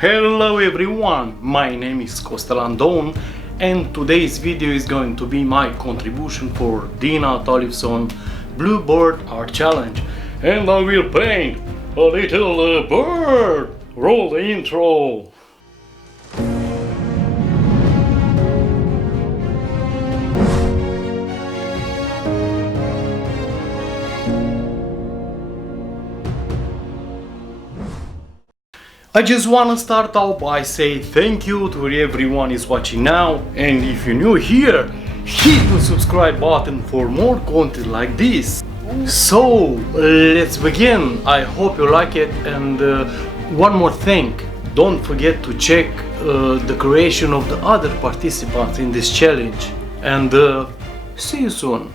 Hello everyone, my name is Costel Andone and today's video is going to be my contribution for Dena Tollefson Bluebird Art Challenge, and I will paint a little bird. Roll the intro. I just wanna start out by saying thank you to everyone is watching now, and if you're new here, hit the subscribe button for more content like this. So let's begin. I hope you like it, and one more thing, don't forget to check the creation of the other participants in this challenge, and see you soon.